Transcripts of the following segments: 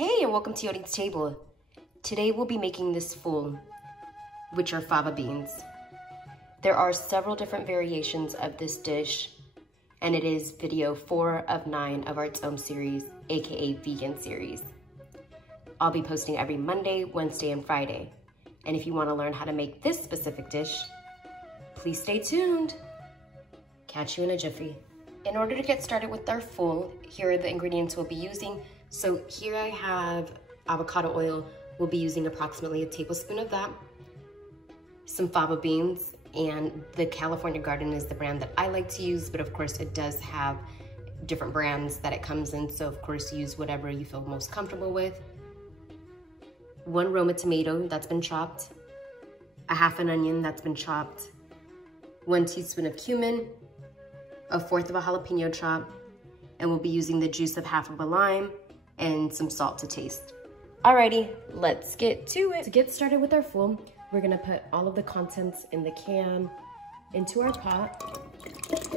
Hey, and welcome to Yodi's Table. Today we'll be making this FUL, which are fava beans. There are several different variations of this dish, and it is video 4 of 9 of our Its Own series, aka vegan series. I'll be posting every Monday, Wednesday, and Friday. And if you want to learn how to make this specific dish, please stay tuned. Catch you in a jiffy. In order to get started with our FUL, here are the ingredients we'll be using. So here I have avocado oil. We'll be using approximately a tablespoon of that, some fava beans, and the California Garden is the brand that I like to use, but of course it does have different brands that it comes in, so of course use whatever you feel most comfortable with. 1 roma tomato that's been chopped, a half an onion that's been chopped, 1 teaspoon of cumin, 1/4 of a jalapeno chop, and we'll be using the juice of half of a lime and some salt to taste. Alrighty, let's get to it. To get started with our FUL, we're gonna put all of the contents in the can into our pot.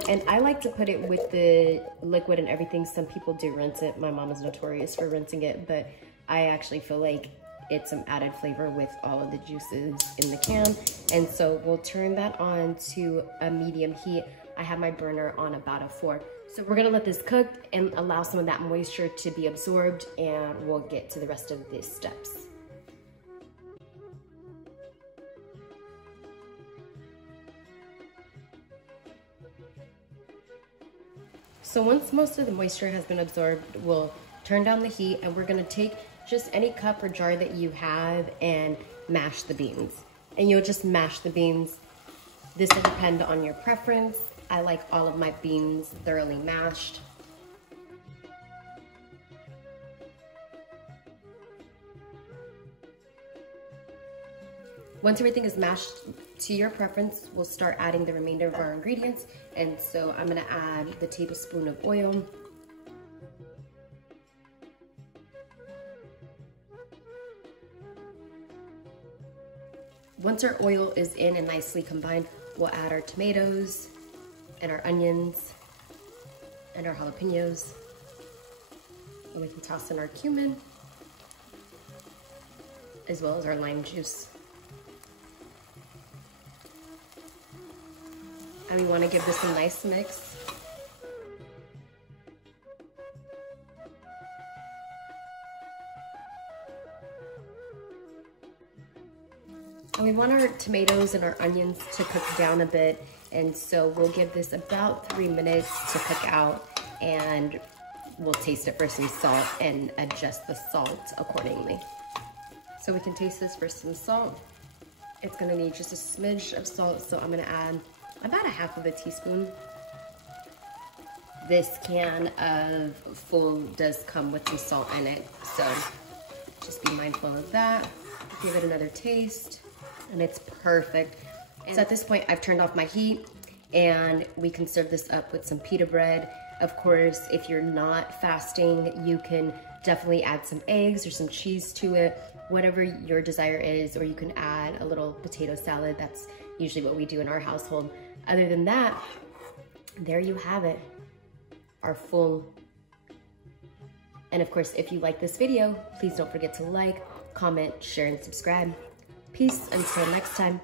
And I like to put it with the liquid and everything. Some people do rinse it. My mom is notorious for rinsing it, but I actually feel like it's some added flavor with all of the juices in the can. And so we'll turn that on to a medium heat. I have my burner on about a 4. So we're gonna let this cook and allow some of that moisture to be absorbed, and we'll get to the rest of these steps. So once most of the moisture has been absorbed, we'll turn down the heat, and we're gonna take just any cup or jar that you have and mash the beans. And you'll just mash the beans. This will depend on your preference. I like all of my beans thoroughly mashed. Once everything is mashed to your preference, we'll start adding the remainder of our ingredients. And so I'm gonna add the tablespoon of oil. Once our oil is in and nicely combined, we'll add our tomatoes and our onions and our jalapenos. And we can toss in our cumin as well as our lime juice. And we want to give this a nice mix. And we want our tomatoes and our onions to cook down a bit, and so we'll give this about 3 minutes to cook out, and we'll taste it for some salt and adjust the salt accordingly. So we can taste this for some salt. It's gonna need just a smidge of salt, so I'm gonna add about 1/2 teaspoon. This can of FUL does come with some salt in it, so just be mindful of that. Give it another taste. And it's perfect. So at this point, I've turned off my heat, and we can serve this up with some pita bread. Of course, if you're not fasting, you can definitely add some eggs or some cheese to it, whatever your desire is, or you can add a little potato salad. That's usually what we do in our household. Other than that, there you have it, our FUL. And of course, if you like this video, please don't forget to like, comment, share, and subscribe. Peace until next time.